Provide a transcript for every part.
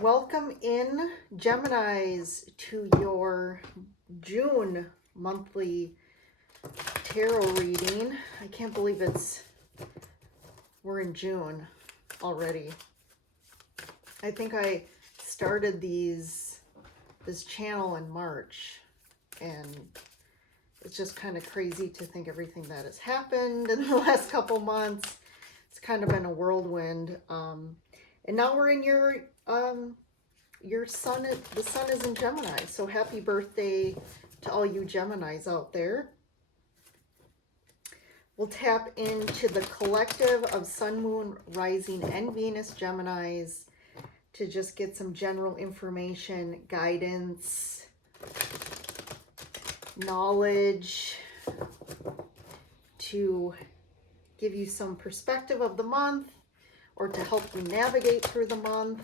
Welcome in, Geminis, to your June monthly tarot reading. I can't believe we're in June already. I think I started this channel in March, and it's just kind of crazy to think everything that has happened in the last couple months. It's kind of been a whirlwind. And now we're in your sun, the sun is in Gemini. So happy birthday to all you Geminis out there. We'll tap into the collective of Sun, Moon, Rising, and Venus Geminis to just get some general information, guidance, knowledge, to give you some perspective of the month or to help you navigate through the month.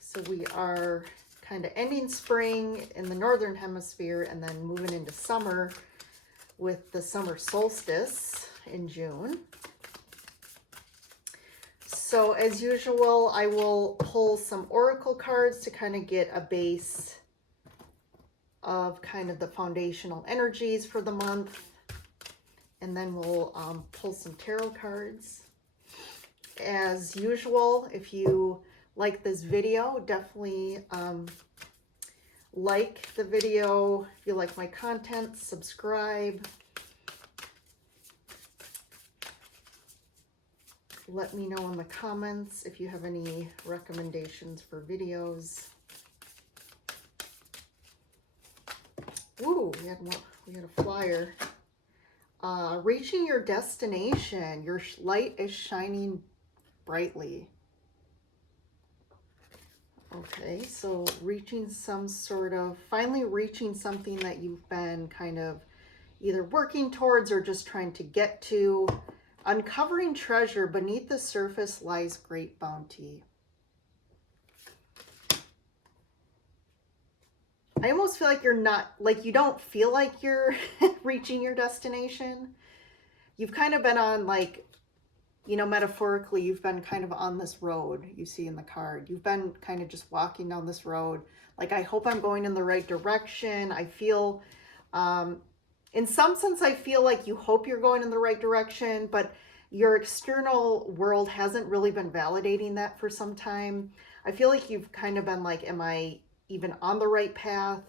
So we are kind of ending spring in the northern hemisphere and then moving into summer with the summer solstice in June. So as usual, I will pull some oracle cards to kind of get a base of kind of the foundational energies for the month. And then we'll pull some tarot cards. As usual, if you like this video, definitely like the video. If you like my content, subscribe. Let me know in the comments if you have any recommendations for videos. Ooh, we had a flyer. Reaching your destination. Your light is shining brightly. Okay, so reaching some sort of, finally reaching something that you've been kind of either working towards or just trying to get to. Uncovering treasure. Beneath the surface lies great bounty. I almost feel like you're not, like you don't feel like you're reaching your destination. You've kind of been on, like, you know, metaphorically, you've been kind of on this road you see in the card. You've been kind of just walking down this road. Like, I hope I'm going in the right direction. I feel, in some sense, I feel like you hope you're going in the right direction, but your external world hasn't really been validating that for some time. I feel like you've kind of been like, am I even on the right path?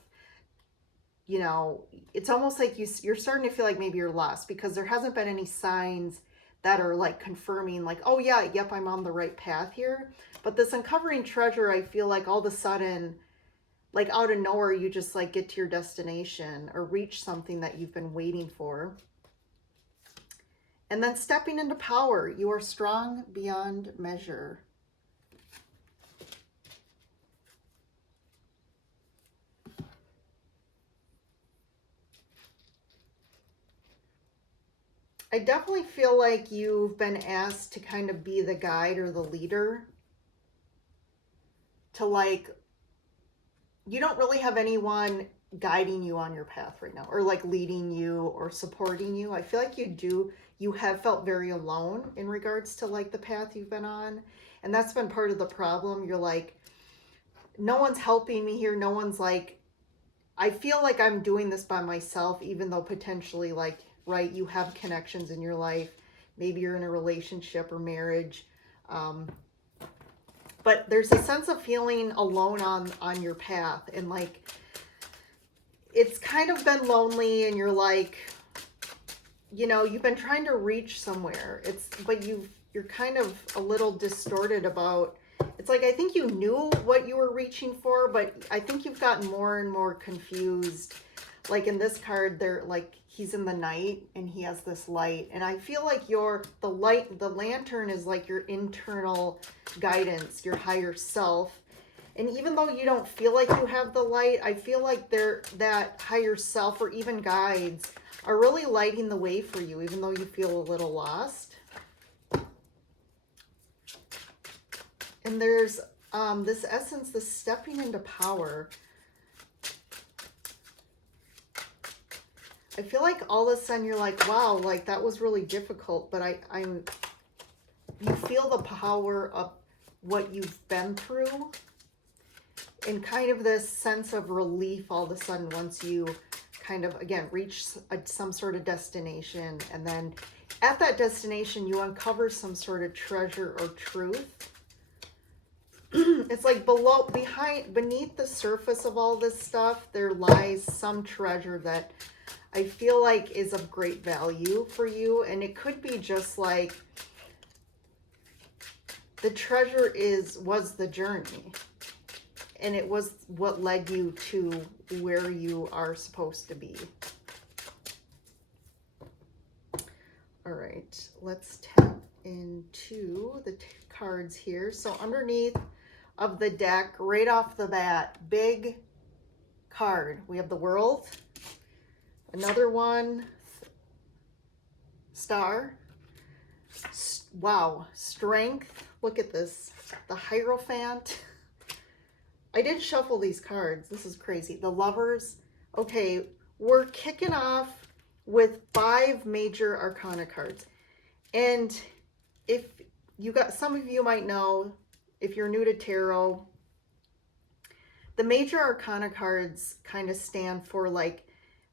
You know, it's almost like you're starting to feel like maybe you're lost because there hasn't been any signs that are like confirming like, oh yeah, yep, I'm on the right path here. But this uncovering treasure, I feel like all of a sudden, like out of nowhere, you just like get to your destination or reach something that you've been waiting for. And then stepping into power. You are strong beyond measure. I definitely feel like you've been asked to kind of be the guide or the leader. To like, you don't really have anyone guiding you on your path right now or like leading you or supporting you. I feel like you have felt very alone in regards to like the path you've been on. And that's been part of the problem. You're like, no one's helping me here. No one's like, I feel like I'm doing this by myself, even though potentially like, right, you have connections in your life. Maybe you're in a relationship or marriage. But there's a sense of feeling alone on your path. And like, it's kind of been lonely and you're like, you know, you've been trying to reach somewhere. But you're kind of a little distorted about, it's like, I think you knew what you were reaching for, but I think you've gotten more and more confused. Like in this card, they're like, he's in the night and he has this light. And I feel like the lantern is like your internal guidance, your higher self. And even though you don't feel like you have the light, I feel like that higher self or even guides are really lighting the way for you, even though you feel a little lost. And there's this essence, this stepping into power. I feel like all of a sudden you're like, wow, like that was really difficult, but you feel the power of what you've been through, and kind of this sense of relief all of a sudden once you kind of, again, reach some sort of destination. And then at that destination, you uncover some sort of treasure or truth. It's like beneath the surface of all this stuff, there lies some treasure that I feel like is of great value for you. And it could be just like the treasure was the journey. And it was what led you to where you are supposed to be. All right, let's tap into the cards here. So underneath of the deck, right off the bat, big card. We have the World, another one, Star. Wow, Strength. Look at this, the Hierophant. I did shuffle these cards. This is crazy. The Lovers. Okay, we're kicking off with 5 major arcana cards. And if you got, some of you might know, if you're new to tarot, the major arcana cards kind of stand for, like,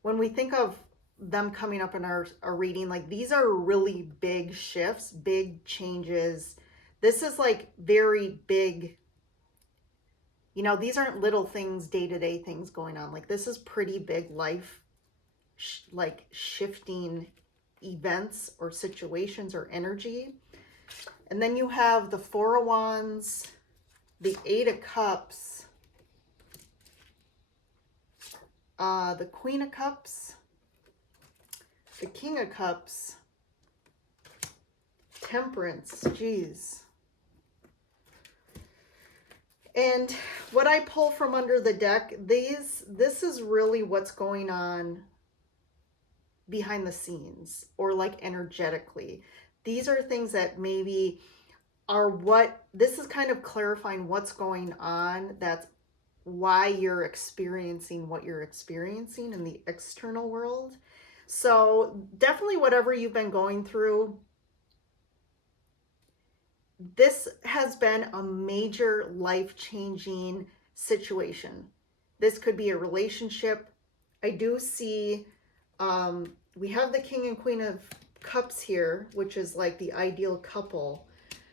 when we think of them coming up in our reading, like, these are really big shifts, big changes. This is like very big. You know, these aren't little things, day-to-day things going on. Like, this is pretty big life, like, shifting events or situations or energy. And then you have the Four of Wands, the Eight of Cups, the Queen of Cups, the King of Cups, Temperance, geez. And what I pull from under the deck, this is really what's going on behind the scenes, or like energetically. These are things that maybe are this is kind of clarifying what's going on. That's why you're experiencing what you're experiencing in the external world. So definitely whatever you've been going through, this has been a major life-changing situation. This could be a relationship. I do see, we have the King and Queen of Cups here, which is like the ideal couple.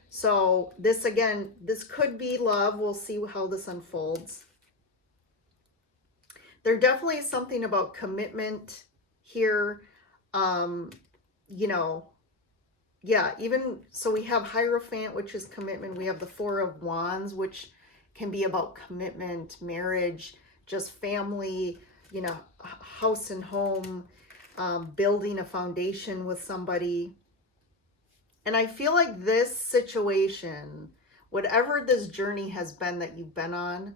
So this, again, this could be love. We'll see how this unfolds. There definitely is something about commitment here. You know, yeah, even so, we have Hierophant, which is commitment. We have the Four of Wands, which can be about commitment, marriage, just family, you know, house and home, building a foundation with somebody. And I feel like this situation, whatever this journey has been that you've been on,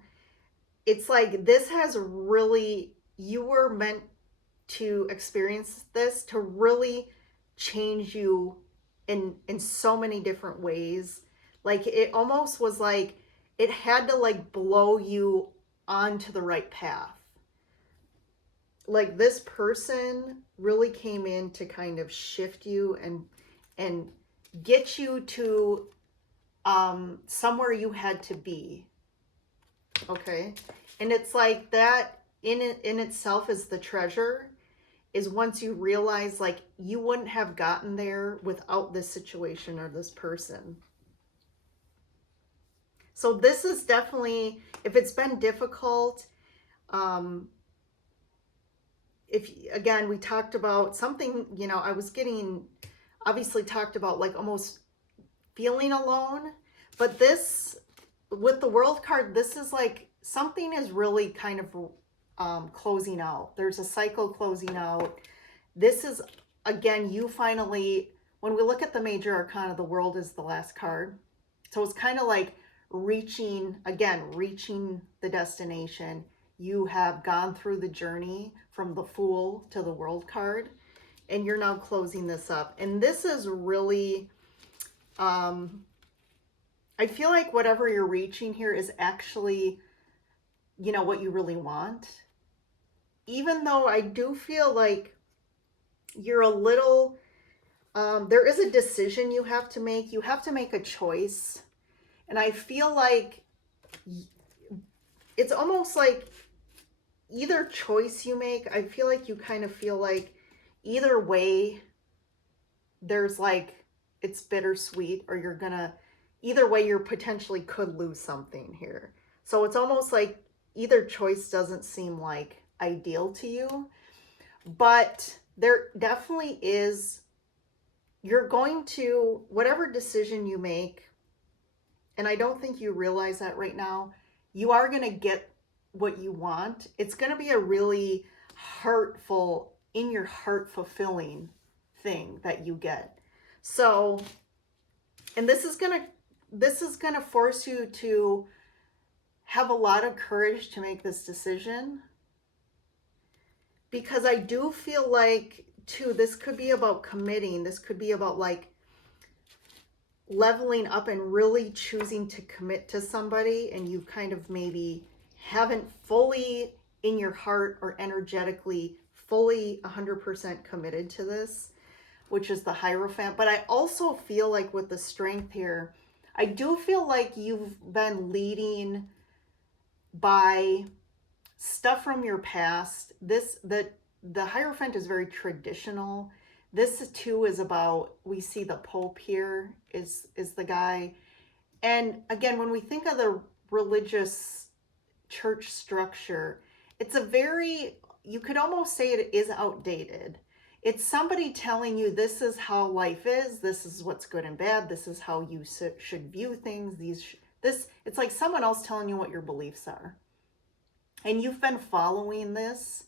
it's like this has really, you were meant to experience this to really change you in so many different ways. Like, it almost was like it had to like blow you onto the right path. Like, this person really came in to kind of shift you and get you to somewhere you had to be. Okay, and it's like that in itself is the treasure, is once you realize, like, you wouldn't have gotten there without this situation or this person. So this is definitely, if it's been difficult, if, again, we talked about something, you know, I was getting, obviously talked about like almost feeling alone, but this, with the World card, this is like something is really kind of closing out. There's a cycle closing out. This is, again, you finally, when we look at the major arcana, the World is the last card. So it's kind of like reaching the destination. You have gone through the journey from the Fool to the World card, and you're now closing this up. And this is really, I feel like whatever you're reaching here is actually, you know, what you really want. Even though I do feel like you're a little, there is a decision you have to make. You have to make a choice. And I feel like it's almost like either choice you make, I feel like you kind of feel like either way, there's like, it's bittersweet, or you're gonna, either way, you potentially could lose something here. So it's almost like either choice doesn't seem like ideal to you, but there definitely is, you're going to, whatever decision you make, and I don't think you realize that right now, you are going to get what you want. It's going to be a really heartful, in your heart fulfilling thing that you get. So, and this is going to force you to have a lot of courage to make this decision, because I do feel like too, this could be about committing. This could be about like leveling up and really choosing to commit to somebody, and you kind of maybe haven't fully in your heart or energetically fully 100% committed to this, which is the Hierophant. But I also feel like with the Strength here, I do feel like you've been leading by stuff from your past. The Hierophant is very traditional. This too is about, we see the Pope here is the guy. And again, when we think of the religious church structure, it's a very, you could almost say it is outdated. It's somebody telling you this is how life is, this is what's good and bad, this is how you should view things, it's like someone else telling you what your beliefs are. And you've been following this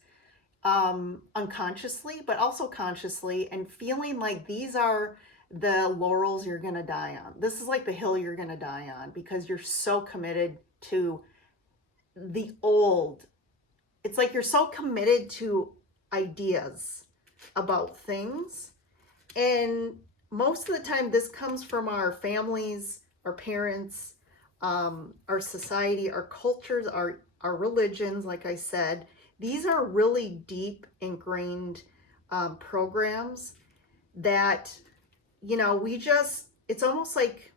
unconsciously, but also consciously, and feeling like these are the laurels you're going to die on. This is like the hill you're going to die on, because you're so committed to the old. It's like you're so committed to ideas about things. And most of the time, this comes from our families, our parents, our society, our cultures, our religions, like I said. These are really deep ingrained programs that, it's almost like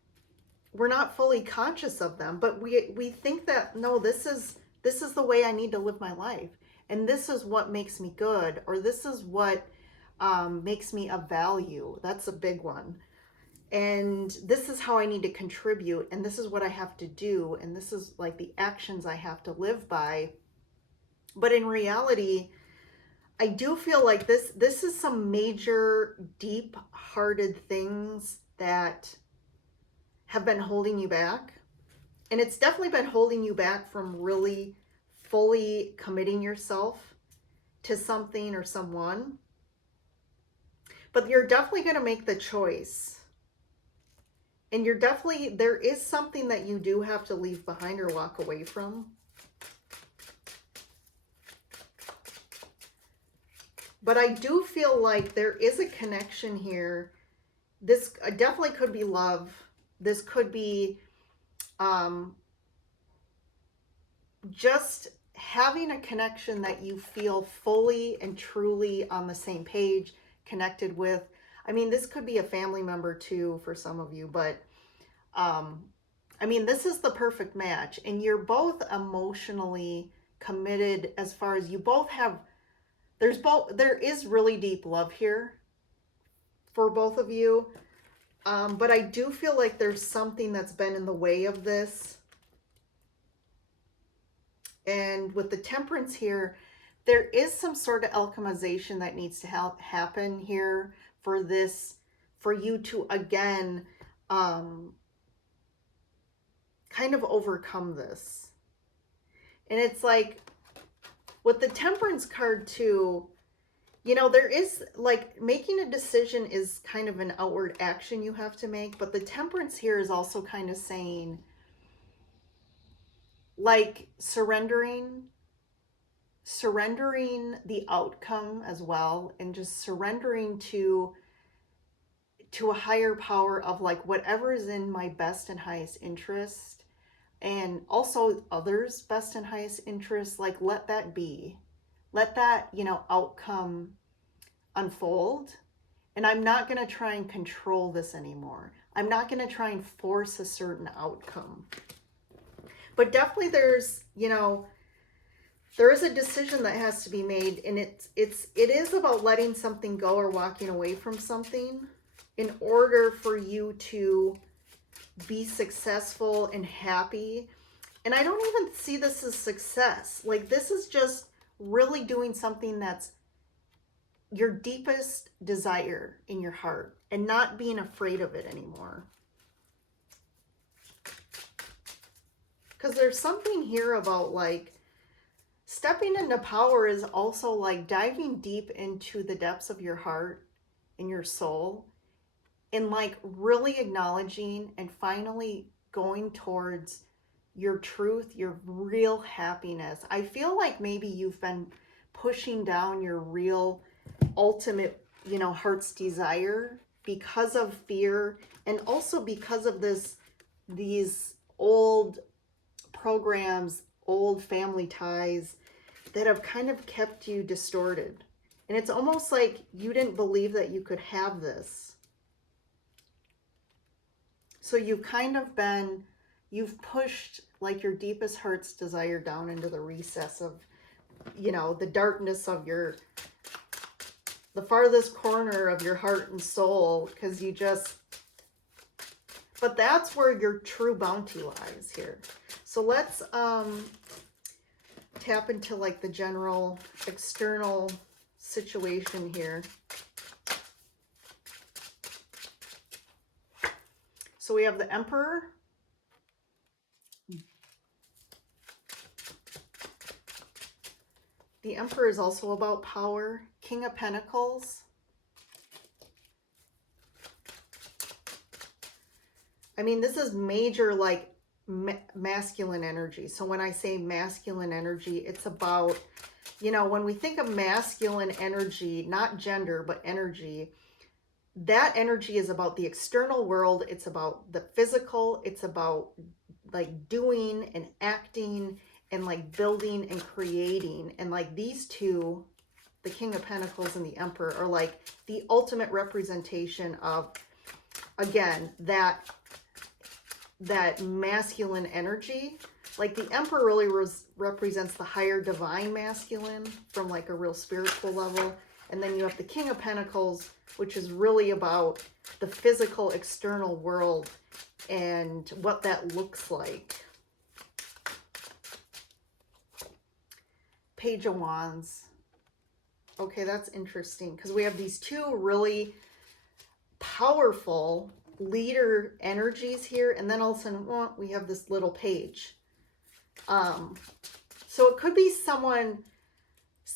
we're not fully conscious of them, but we think that, no, this is the way I need to live my life. And this is what makes me good, or this is what makes me of value. That's a big one. And this is how I need to contribute, and this is what I have to do, and this is like the actions I have to live by. But in reality, I do feel like this is some major, deep-hearted things that have been holding you back. And it's definitely been holding you back from really fully committing yourself to something or someone. But you're definitely going to make the choice. And there is something that you do have to leave behind or walk away from. But I do feel like there is a connection here. This definitely could be love. This could be just having a connection that you feel fully and truly on the same page, connected with. I mean, this could be a family member too for some of you, but I mean, this is the perfect match, and you're both emotionally committed, as far as you both have, there is really deep love here for both of you. But I do feel like there's something that's been in the way of this. And with the Temperance here, there is some sort of alchemization that needs to happen here for you to, again, kind of overcome this. And it's like, with the Temperance card too, there is like, making a decision is kind of an outward action you have to make, but the Temperance here is also kind of saying, like, surrendering the outcome as well, and just surrendering to a higher power of like, whatever is in my best and highest interest, and also others' best and highest interest. Like, let that be, let that outcome unfold, and I'm not going to try and control this anymore. I'm not going to try and force a certain outcome. But definitely there's, you know, there is a decision that has to be made, and it is about letting something go or walking away from something in order for you to be successful and happy. And I don't even see this as success. Like, this is just really doing something that's your deepest desire in your heart and not being afraid of it anymore. Because there's something here about, like, stepping into power is also like diving deep into the depths of your heart and your soul, and like really acknowledging and finally going towards your truth, your real happiness. I feel like maybe you've been pushing down your real ultimate, you know, heart's desire because of fear, and also because of these old programs, old family ties that have kind of kept you distorted. And it's almost like you didn't believe that you could have this. So you've kind of been, you've pushed like your deepest heart's desire down into the recess of, you know, the darkness of the farthest corner of your heart and soul, because you just, but that's where your true bounty lies here. So let's tap into like the general external situation here. So we have the Emperor. The Emperor is also about power. King of Pentacles. I mean, this is major, like, masculine energy. So when I say masculine energy, it's about, you know, when we think of masculine energy, not gender, but energy, that energy is about the external world. It's about the physical. It's about like doing and acting and like building and creating. And like these two, the King of Pentacles and the Emperor, are like the ultimate representation of, again, that masculine energy. Like the Emperor really represents the higher divine masculine from like a real spiritual level. And then you have the King of Pentacles, which is really about the physical external world and what that looks like. Page of Wands. Okay, that's interesting because we have these two really powerful leader energies here, and then all of a sudden, well, we have this little page. So it could be someone,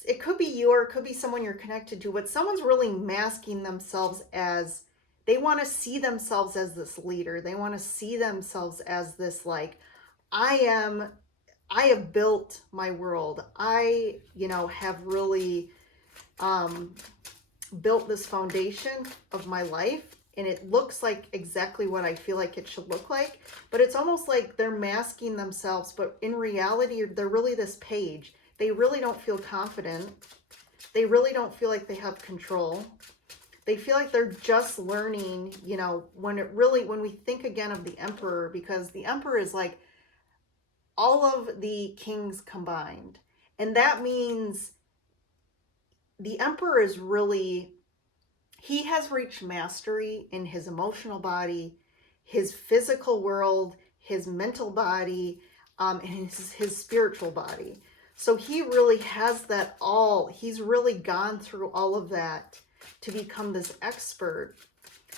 it could be you, or it could be someone you're connected to, but someone's really masking themselves as, they want to see themselves as this leader. They want to see themselves as this, like, I have built my world. I, you know, have really built this foundation of my life, and it looks like exactly what I feel like it should look like. But it's almost like they're masking themselves, but in reality, they're really this page. They really don't feel confident. They really don't feel like they have control. They feel like they're just learning, you know, when we think again of the Emperor, because the Emperor is like all of the kings combined. And that means the Emperor is really, he has reached mastery in his emotional body, his physical world, his mental body, and his spiritual body. So he really has that all. He's really gone through all of that to become this expert.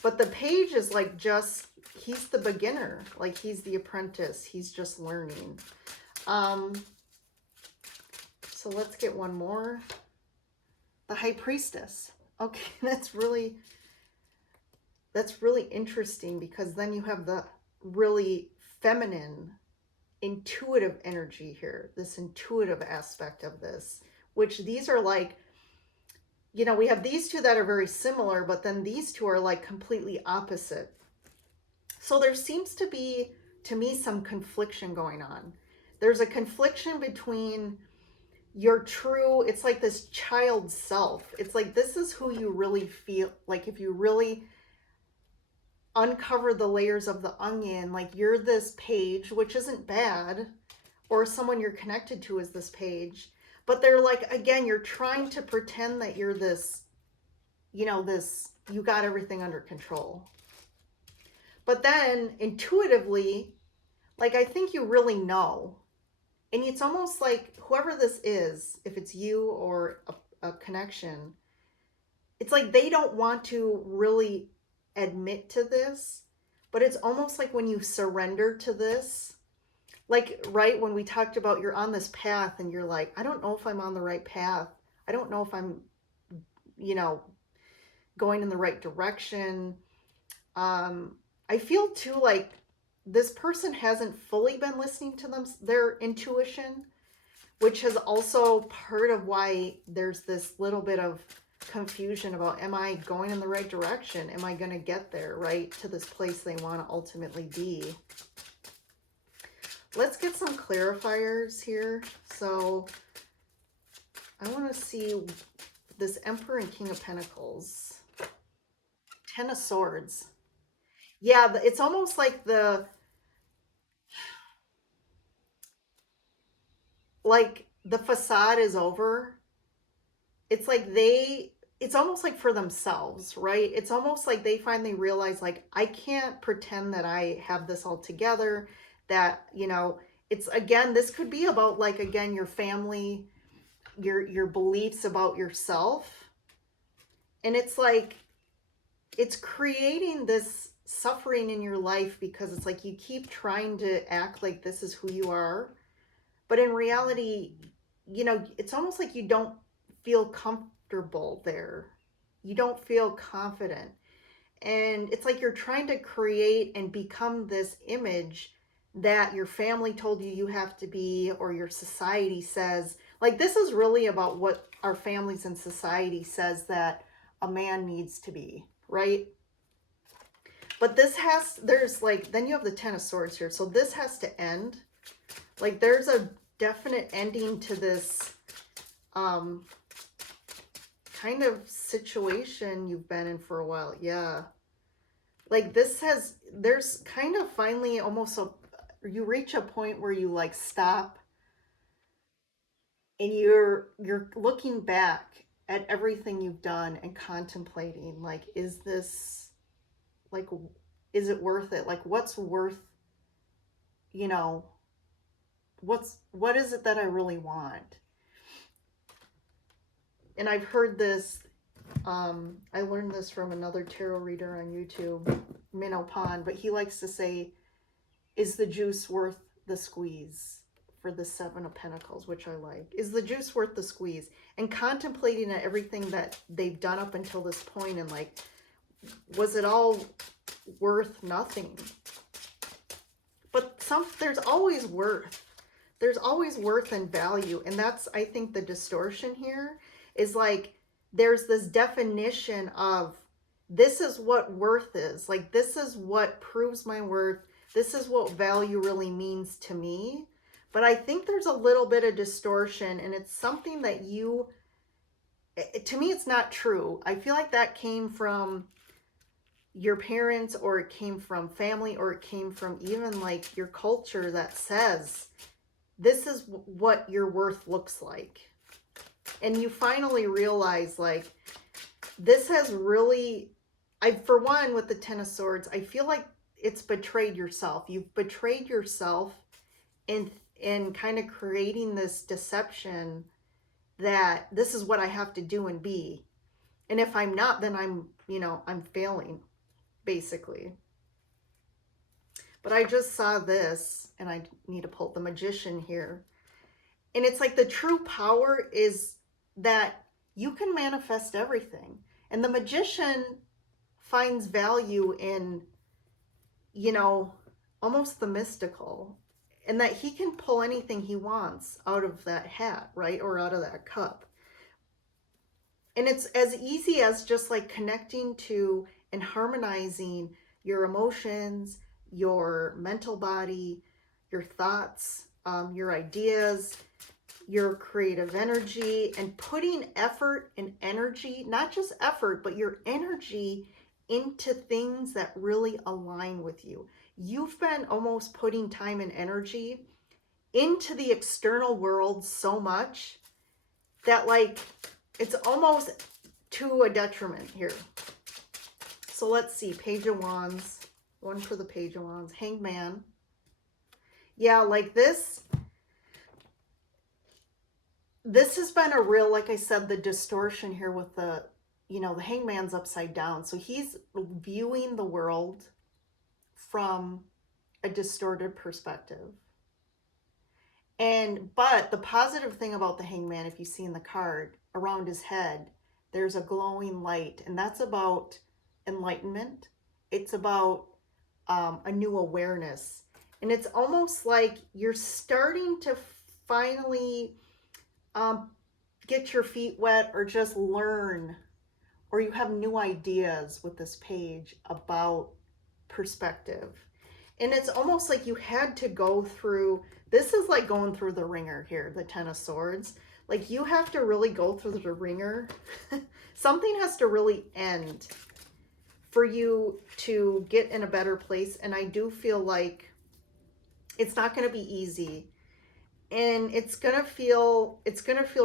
But the page is like just, he's the beginner. Like he's the apprentice. He's just learning. So let's get one more. The High Priestess. Okay, that's really interesting, because then you have the really feminine, intuitive energy here, this intuitive aspect of this, which these are like, you know, we have these two that are very similar, but then these two are like completely opposite. So there seems to be, to me, some confliction going on. There's a confliction between your true, it's like this child self. It's like, this is who you really feel like. If you really, uncover the layers of the onion. Like you're this page, which isn't bad, or someone you're connected to is this page, but they're like, again, you're trying to pretend that you're this, you know, this, you got everything under control. But then intuitively, like, I think you really know. And it's almost like whoever this is, if it's you or a connection, it's like they don't want to really admit to this, but it's almost like when you surrender to this, like, right, when we talked about you're on this path and you're like, I don't know if I'm on the right path. I don't know if I'm, you know, going in the right direction. I feel too like this person hasn't fully been listening to their intuition, which is also part of why there's this little bit of confusion about, am I going in the right direction? Am I going to get there, right, to this place they want to ultimately be? Let's get some clarifiers here. So I want to see this Emperor and King of Pentacles. Ten of Swords. Yeah, it's almost like the facade is over. It's like it's almost like for themselves, right? It's almost like they finally realize, like, I can't pretend that I have this all together, that, you know, it's, again, this could be about, like, again, your family, your beliefs about yourself. And it's like, it's creating this suffering in your life because it's like you keep trying to act like this is who you are. But in reality, you know, it's almost like you don't feel comfortable there. You don't feel confident. And it's like you're trying to create and become this image that your family told you you have to be, or your society says. Like, this is really about what our families and society says that a man needs to be, right? But there's like, then you have the Ten of Swords here. So this has to end. Like, there's a definite ending to this kind of situation you've been in for a while. Yeah. Like, there's kind of finally almost you reach a point where you, like, stop and you're looking back at everything you've done and contemplating, like, is this, like, is it worth it? Like, what's worth, you know, what is it that I really want? And I've heard this, I learned this from another tarot reader on YouTube, Minnow Pond, but he likes to say, is the juice worth the squeeze? For the Seven of Pentacles, which I like. Is the juice worth the squeeze? And contemplating at everything that they've done up until this point, and like, was it all worth nothing? But there's always worth. There's always worth and value. And that's, I think, the distortion here is, like, there's this definition of, this is what worth is. Like, this is what proves my worth. This is what value really means to me. But I think there's a little bit of distortion, and it's something that to me, it's not true. I feel like that came from your parents, or it came from family, or it came from even, like, your culture that says, this is what your worth looks like. And you finally realize, like, this has really, for one, with the Ten of Swords, I feel like it's betrayed yourself. You've betrayed yourself in kind of creating this deception that this is what I have to do and be. And if I'm not, then I'm, you know, I'm failing, basically. But I just saw this, and I need to pull the Magician here. And it's like, the true power is that you can manifest everything. And the Magician finds value in, you know, almost the mystical. And that he can pull anything he wants out of that hat, right? Or out of that cup. And it's as easy as just, like, connecting to and harmonizing your emotions, your mental body, your thoughts, your ideas, your creative energy, and putting effort and energy, not just effort, but your energy into things that really align with you. You've been almost putting time and energy into the external world so much that like it's almost to a detriment here. So let's see, Page of Wands, one for the Page of Wands, Hangman. Yeah, like this has been a real, like I said, the distortion here with the, you know, the Hangman's upside down. So he's viewing the world from a distorted perspective. But the positive thing about the Hangman, if you see in the card, around his head, there's a glowing light, and that's about enlightenment. It's about a new awareness. And it's almost like you're starting to finally get your feet wet or just learn, or you have new ideas with this page about perspective. And it's almost like you had to go through, this is like going through the ringer here, the Ten of Swords. Like you have to really go through the ringer. Something has to really end for you to get in a better place. And I do feel like it's not going to be easy. And it's going to feel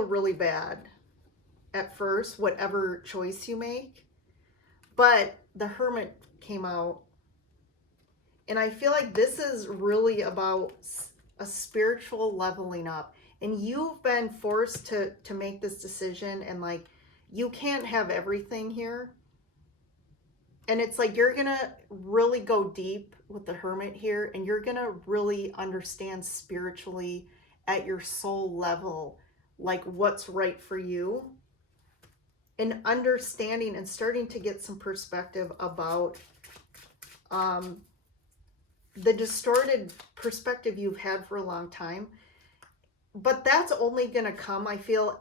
really bad at first, whatever choice you make. But the Hermit came out. And I feel like this is really about a spiritual leveling up. And you've been forced to make this decision. And like, you can't have everything here. And it's like, you're going to really go deep with the Hermit here. And you're going to really understand spiritually at your soul level, like what's right for you. And understanding and starting to get some perspective about the distorted perspective you've had for a long time. But that's only going to come, I feel,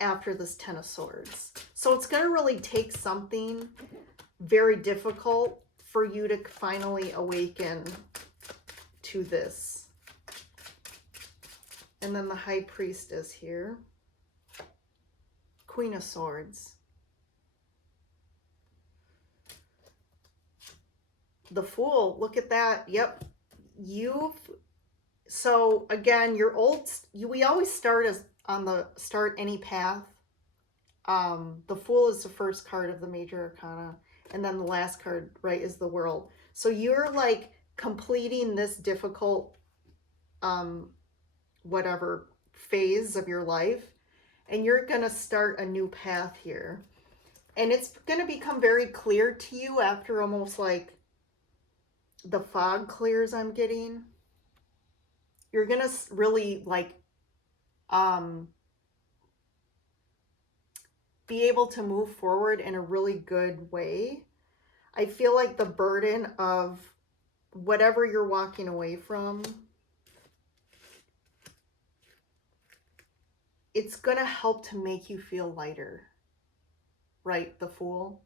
after this Ten of Swords. So it's going to really take something very difficult for you to finally awaken to this. And then the High Priestess here. Queen of Swords. The Fool, look at that. Yep. So again, we always start any path. The Fool is the first card of the major arcana. And then the last card, right, is the World. So you're like completing this difficult, whatever phase of your life. And you're going to start a new path here. And it's going to become very clear to you after almost like the fog clears I'm getting. You're going to really like be able to move forward in a really good way. I feel like the burden of whatever you're walking away from, it's going to help to make you feel lighter, right? The Fool.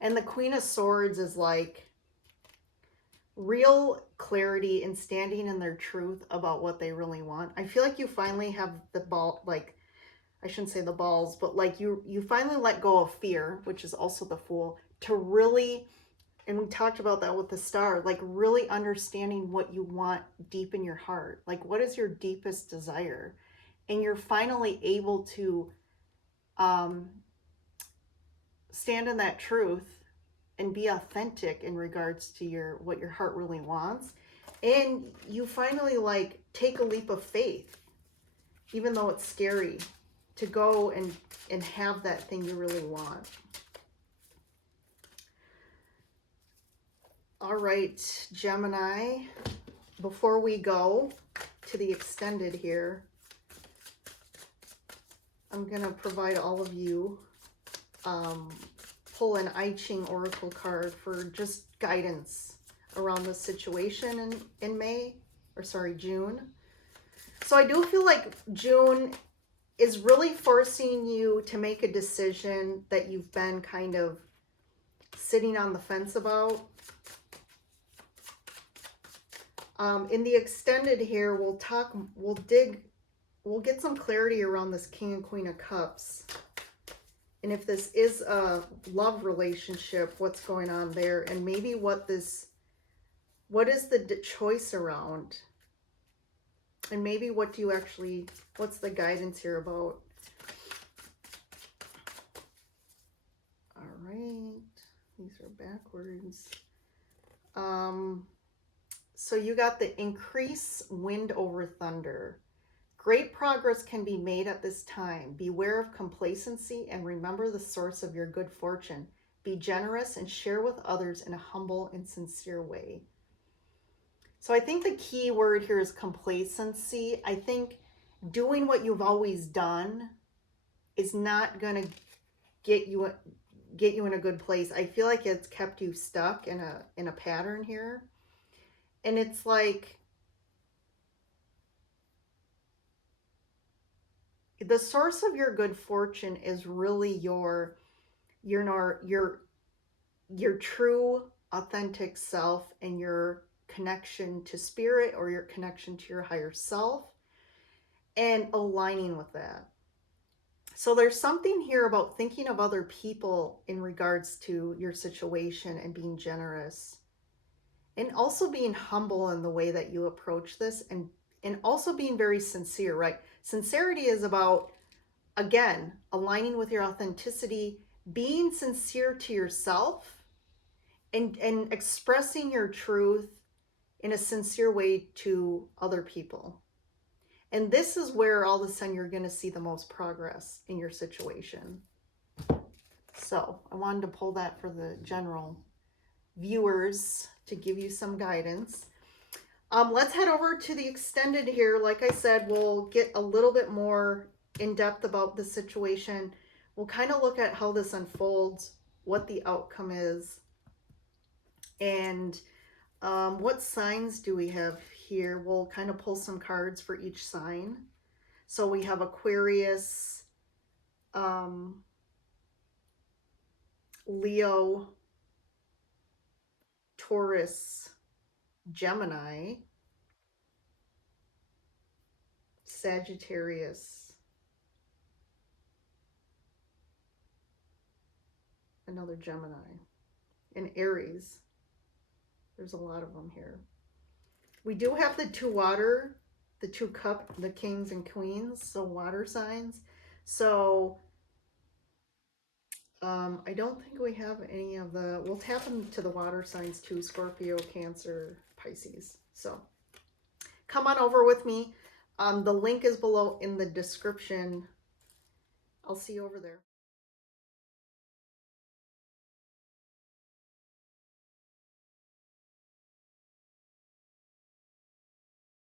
And the Queen of Swords is like real clarity and standing in their truth about what they really want. I feel like you finally have the ball, like, I shouldn't say the balls, but like you finally let go of fear, which is also the Fool, to really, and we talked about that with the Star, like really understanding what you want deep in your heart. Like, what is your deepest desire? And you're finally able to stand in that truth and be authentic in regards to what your heart really wants. And you finally like take a leap of faith, even though it's scary, to go and have that thing you really want. All right, Gemini, before we go to the extended here, I'm going to provide all of you pull an I Ching Oracle card for just guidance around the situation in June. So I do feel like June is really forcing you to make a decision that you've been kind of sitting on the fence about. In the extended here, we'll get some clarity around this King and Queen of Cups. And if this is a love relationship, what's going on there? And maybe what is the choice around? And maybe what do you actually, what's the guidance here about? All right. These are backwards. So you got the increase wind over thunder. Great progress can be made at this time. Beware of complacency and remember the source of your good fortune. Be generous and share with others in a humble and sincere way. So I think the key word here is complacency. I think doing what you've always done is not going to get you in a good place. I feel like it's kept you stuck in a pattern here. And it's like the source of your good fortune is really your true authentic self and your connection to spirit, or your connection to your higher self, and aligning with that. So there's something here about thinking of other people in regards to your situation and being generous, and also being humble in the way that you approach this, and also being very sincere, right? Sincerity is about, again, aligning with your authenticity, being sincere to yourself, and expressing your truth in a sincere way to other people. And this is where all of a sudden you're going to see the most progress in your situation. So I wanted to pull that for the general viewers to give you some guidance. Let's head over to the extended here. Like I said, we'll get a little bit more in depth about the situation. We'll kind of look at how this unfolds, what the outcome is, and what signs do we have here? We'll kind of pull some cards for each sign. So we have Aquarius, Leo, Taurus, Gemini, Sagittarius, another Gemini, and Aries. There's a lot of them here. We do have the two water, the two cup, the kings and queens, so water signs. So I don't think we have any of the, we'll tap into the water signs too, Scorpio, Cancer, Pisces. So come on over with me. The link is below in the description. I'll see you over there.